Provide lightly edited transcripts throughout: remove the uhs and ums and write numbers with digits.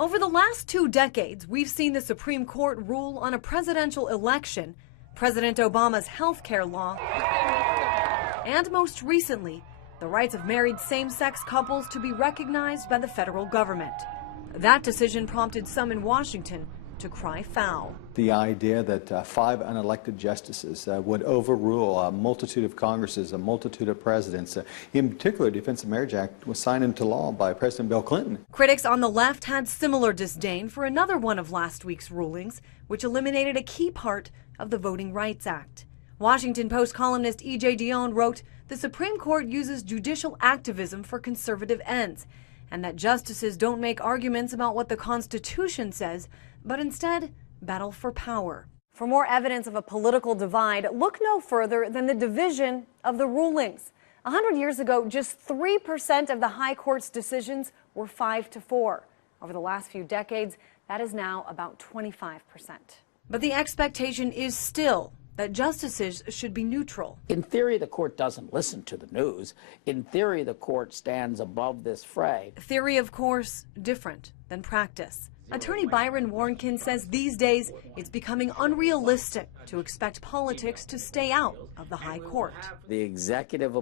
Over the last 2 decades, we've seen the Supreme Court rule on a presidential election, President Obama's health care law, and most recently, the rights of married same-sex couples to be recognized by the federal government. That decision prompted some in Washington to cry foul. The idea that 5 unelected justices would overrule a multitude of Congresses, a multitude of presidents, in particular, the Defense of Marriage Act was signed into law by President Bill Clinton. Critics on the left had similar disdain for another one of last week's rulings, which eliminated a key part of the Voting Rights Act. Washington Post columnist E.J. Dionne wrote, "The Supreme Court uses judicial activism for conservative ends, and that justices don't make arguments about what the Constitution says, but instead battle for power." For more evidence of a political divide, look no further than the division of the rulings. 100 years ago, just 3% of the High Court's decisions were 5-4. Over the last few decades, that is now about 25%. But the expectation is still that justices should be neutral. In theory, the court doesn't listen to the news. In theory, the court stands above this fray. Theory, of course, different than practice. Attorney Byron Warnkin says these days it's becoming unrealistic to expect politics to stay out of the High Court. The executive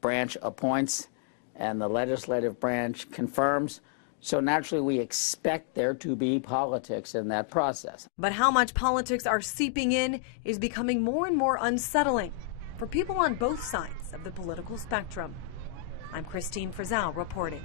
branch appoints and the legislative branch confirms. So naturally, we expect there to be politics in that process. But how much politics are seeping in is becoming more and more unsettling for people on both sides of the political spectrum. I'm Christine Frizzell reporting.